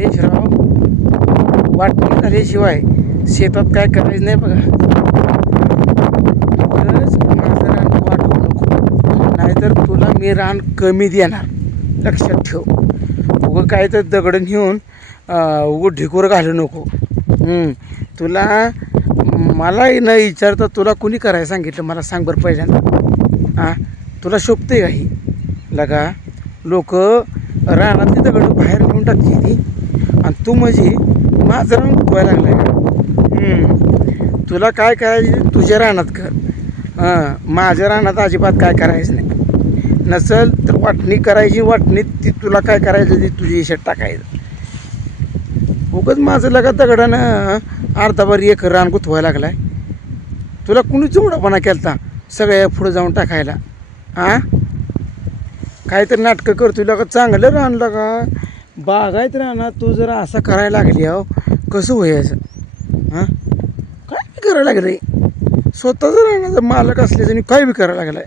नरेशराव वाटणी झाल्याशिवाय शेतात काय करायचं नाही बघा. खरंच माझं रान वाटू नको. नाहीतर तुला मी रान कमी देणार. लक्षात ठेव. उगं काय तर दगड नेऊन अं, उगं ढिकूर घालू नको. तुला मला न विचारता तुला कुणी करायला सांगितलं? मला सांग बरं पहिल्यांदा. हां तुला शोभते काही लगा लोक रानातली दगड बाहेर घेऊन टाकते ती. आणि तू म्हणजे माझं रान गुतवायला लागलाय का? तुला काय करायचं तुझ्या रानात कर. हां माझ्या रानात अजिबात काय करायचं नाही. नसल तर वाटणी करायची वाटणीत ती तुला काय करायचं ते तुझी इशात टाकायचं. उगच माझं लगा दगडानं अर्धाभर एक रान गुतवायला लागलाय. तुला कुणी चुमडापणा केलता सगळ्या पुढं जाऊन टाकायला? हां? काहीतरी नाटकं कर तुला का चांगलं रान लगा. बागायत राहणार तू जरा असं करायला लागली अहो कसं व्हायचं? हां? काय बी करायला लागले स्वतःच राहण्याचा मालक असल्याचं काय बी करायला लागलाय?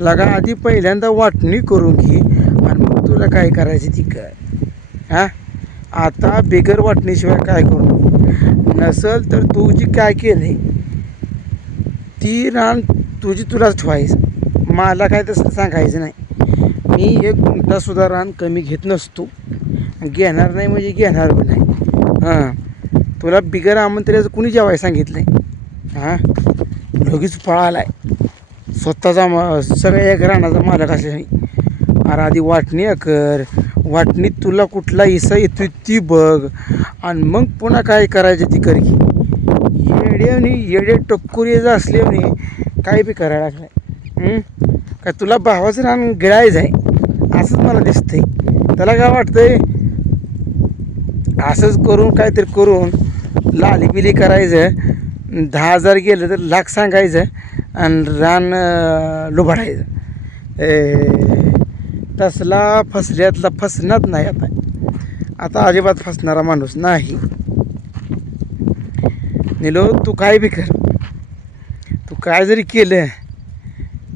लगा आधी पहिल्यांदा वाटणी करून घे आणि मग तुला काय करायचं ती कर. हां? आता बिगर वाटणीशिवाय काय करू नसल तर तू जी काय केली ती रान तुझी तुलाच ठेवायचं. मला काय तसं सांगायचं नाही. मी एक गुंठासुद्धा रान कमी घेत नसतो. घेणार नाही म्हणजे घेणार पण नाही. हां. तुला बिगर आमंत्र्याचं कुणी जेवाय सांगितलं आहे हां? लगेच आहे स्वतःचा म सगळ्या एक रानाचा मालक असल्याने अरे आधी वाटणी कर. वाटणीत तुला कुठला इसा येतोय ती बघ. आणि मग पुन्हा काय करायचं ती कर की. येड्याने येडे टक्कुरी जर असल्याने काय बी करायला लागलाय का काय तुला भावाचं रान गिळायचं आहे असंच मला दिसतंय. त्याला काय वाटतंय? असंच करून काहीतरी करून लालीबिली करायचं दहा हजार गेलं तर लाख सांगायचं आणि रान लुभाडायचं. ए, तसला फसल्यातला फसणार नाही आता. आता अजिबात फसणारा माणूस नाही. निलो तू काय बी कर. तू काय जरी केलं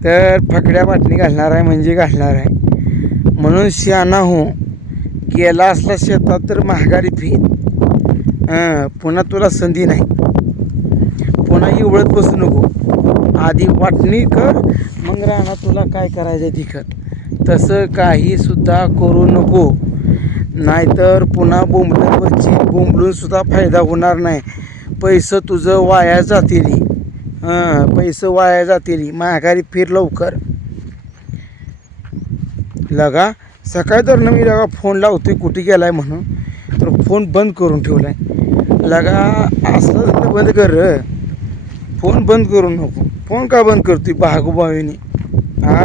तर फकड्या वाटणी घालणार आहे म्हणजे घालणार आहे. म्हणून शहाणा हो. गेला असला शेतात तर महागारी फी हां पुन्हा तुला संधी नाही. पुन्हा इवळत बसू नको. आधी वाटणी कर मग राहणार तुला काय करायचं ती कर तसं काहीसुद्धा करू नको. नाहीतर पुन्हा बोंबल्यावरची बोंबलूनसुद्धा फायदा होणार नाही. पैसं तुझं वाया जातील. हां पैसं वाया जातील. महागारी फिर लवकर. लगा सकाळी तर मी लगा फोन लावतो आहे कुठे गेलाय म्हणून. तर फोन बंद करून ठेवला आहे लगा असं तर बंद कर. र. फोन बंद करू नको. फोन का बंद करतोय? बागोबावीने हा?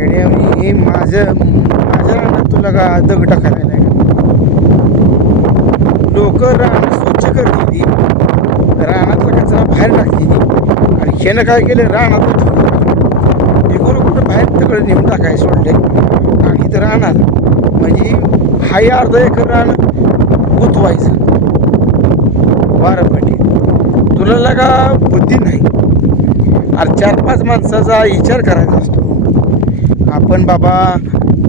येड्यावानी हे माझं माझ्या रानात तुला का दग टाकायला नाही लोक रान स्वच्छ करते ती रानातला कचरा बाहेर टाकते ती आणि हेनं काय केलं? रानात काय सोडले आणि इथं राहणार. म्हणजे हाय अर्धा एकर राहणं गुतवायचं. बारा तुला लगा बुद्धी नाही. अरे चार पाच माणसाचा विचार करायचा असतो. आपण बाबा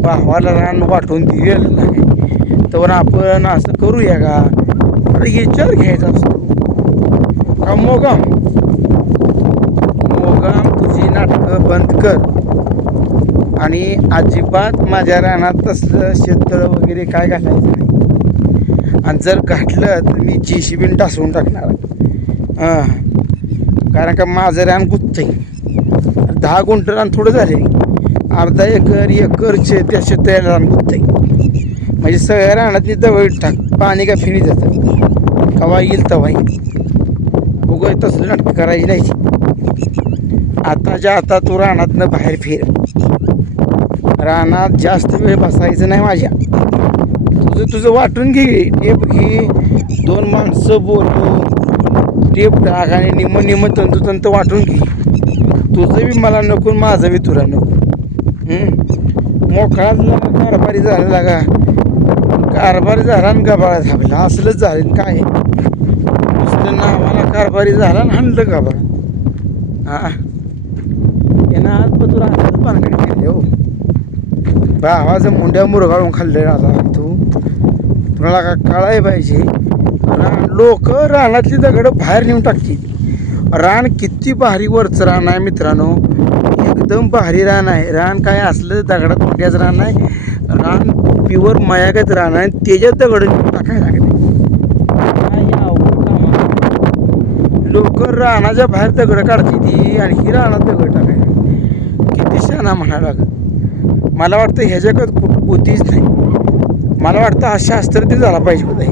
भावाला रान वाटून दिलेलं नाही. तर आपण असं करूया का? अरे विचार घ्यायचा असतो. का मोगाम? मोगाम तुझी नाटकं बंद कर. आणि अजिबात माझ्या रानात तसलं शेततळं वगैरे काय घालायचं नाही. आणि जर घातलं तर मी जी सी बीन टासवून टाकणार. हां. कारण का माझं रान गुत्तंय. दहा गुंठ रान थोडं झाले. अर्धा एकर एकरचे त्या शेततळ्याला रान गुत्तंय. म्हणजे सगळ्या रानात मी दवळ टाक पाणी का फिरी जातं. कवा येईल तवा येईल उगं तसलं नाटकं करायची नाही आताच्या आता तू रानातनं बाहेर फिर. रानात जास्त वेळ बसायचं नाही माझ्या. तुझं तुझं वाटून घे. टेप घे दोन माणसं बोलू टेप टाक आणि निम निम तंतुतंत वाटून घे. तुझं बी मला नको माझं बी तुला नको. मोकळाच मोकळा कारभारी झालेला का कारभारी झाला आणि गबाळा झाला. असलंच झालं काय? नुसतं नावाला कारभारी झाला आणि हणलं गबाळा. हा? यांना आज पण तुला असंच बांधणी केली हो. भावाचं मुंड्या मुरगाळून खाल्ले राहता तू तुला का कळाय पाहिजे? रान लोक रानातली दगडं बाहेर नेऊन टाकतील. रान किती भारी वरचं रान आहे मित्रांनो. एकदम भारी रान आहे. रान काय असलं दगडात मोठ्याच रान आहे रान प्युअर मयागत रान आहे. त्याच्यात दगडं नेऊन टाकायला लागले. लोक रानाच्या बाहेर दगडं काढते ती आणि ही रानात दगड टाकायला किती शाना म्हणायला लागत मला वाटतं ह्याच्याकडे कुठं बुद्धीच नाही. मला वाटतं हा शास्त्र ते झाला पाहिजे होता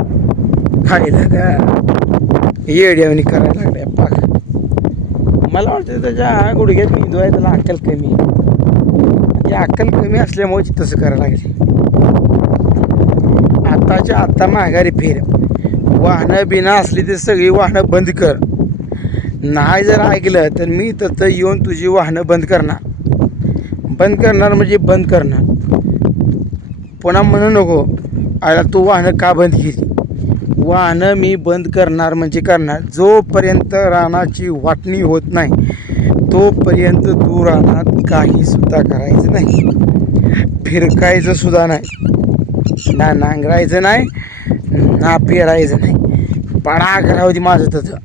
खायला का? येड्यावणी करायला लागल्या. पाक. मला वाटतं त्याच्या गुडघ्यात मेंदू आहे त्याला अक्कल कमी ती अक्कल कमी असल्यामुळे ती तसं करायला लागली. आताच्या आत्ता माघारी फेर. वाहनं बिना असली तर सगळी वाहनं बंद कर. नाही जर ऐकलं तर मी तर येऊन तुझी वाहनं बंद करणार. बंद करणार म्हणजे बंद करणार. पुन्हा म्हणू नको आला तू वाहनं का बंद केली? वाहनं मी बंद करणार म्हणजे करणार. जोपर्यंत रानाची वाटणी होत नाही तोपर्यंत तू रानात काहीसुद्धा करायचं नाही. फिरकायचं सुद्धा नाही. ना नांगरायचं नाही ना पेरायचं नाही. पडा करावं माझं तसं.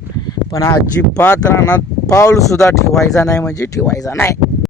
पण अजिबात रानात पाऊलसुद्धा ठेवायचा नाही म्हणजे ठेवायचा नाही.